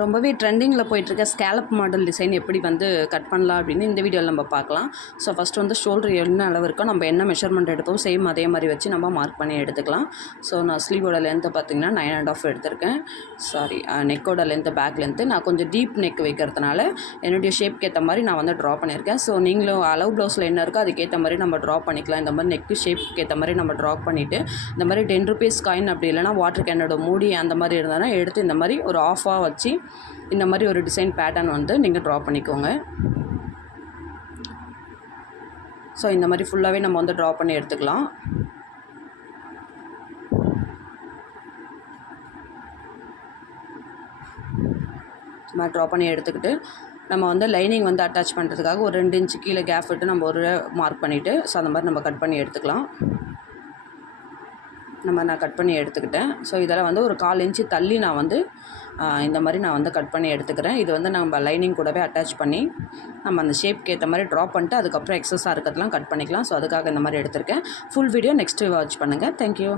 ரொம்பவே ட்ரெண்டிங்கில் போயிட்டுருக்க ஸ்கேலப் மாடல் டிசைன் எப்படி வந்து கட் பண்ணலாம் அப்படின்னு இந்த வீடியோவில் நம்ம பார்க்கலாம். ஸோ ஃபஸ்ட்டு வந்து ஷோல்டர் என்ன அளவு இருக்கோ நம்ம என்ன மெஷர்மெண்ட் எடுப்போம் சேம் அதே மாதிரி வச்சு நம்ம மார்க் பண்ணி எடுத்துக்கலாம். ஸோ நான் ஸ்லீவோட லென்த்து பார்த்திங்கன்னா 9.5 எடுத்திருக்கேன். நெக்கோட லென்த்து பேக் லென்த்து நான் கொஞ்சம் டீப் நெக் வைக்கிறதுனால என்னுடைய ஷேப்க்கு ஏற்ற மாதிரி நான் வந்து ட்ரா பண்ணியிருக்கேன். ஸோ நீங்களும் அளவு ப்ளவுஸில் என்ன இருக்கோ அதுக்கேற்ற மாதிரி நம்ம ட்ரா பண்ணிக்கலாம். இந்த மாதிரி நெக்கு ஷேப்க்கு ஏற்ற மாதிரி நம்ம ட்ரா பண்ணிவிட்டு இந்த மாதிரி 10 rupees காயின் அப்படி இல்லைனா வாட்டர் கேனோட மூடி அந்த மாதிரி இருந்தாலும் எடுத்து இந்த மாதிரி ஒரு ஆஃபாக வச்சு இந்த மாதிரி ஒரு டிசைன் பேட்டர்ன் வந்து நீங்கள் ட்ரா பண்ணிக்கோங்க. ஸோ இந்த மாதிரி ஃபுல்லாகவே நம்ம வந்து ட்ரா பண்ணி எடுத்துக்கலாம். நம்ம ட்ரா பண்ணி எடுத்துக்கிட்டு நம்ம வந்து லைனிங் வந்து அட்டாச் பண்ணுறதுக்காக ஒரு 2 inch கீழே கேப் விட்டு நம்ம ஒரு மார்க் பண்ணிவிட்டு ஸோ அந்த மாதிரி நம்ம கட் பண்ணி எடுத்துக்கலாம். நான் கட் பண்ணி எடுத்துக்கிட்டேன். ஸோ இதெல்லாம் வந்து ஒரு 1/4 inch தள்ளி நான் வந்து இந்த மாதிரி நான் வந்து கட் பண்ணி எடுத்துக்கிறேன். இது வந்து நம்ம லைனிங் கூடவே அட்டாச் பண்ணி நம்ம அந்த ஷேப்க்கு ஏற்ற மாதிரி ட்ரா பண்ணிட்டு அதுக்கப்புறம் எக்ஸஸாக இருக்கிறதுலாம் கட் பண்ணிக்கலாம். ஸோ அதுக்காக இந்த மாதிரி எடுத்திருக்கேன். ஃபுல் வீடியோ நெக்ஸ்ட்டு வாட்ச் பண்ணுங்கள். தேங்க்யூ.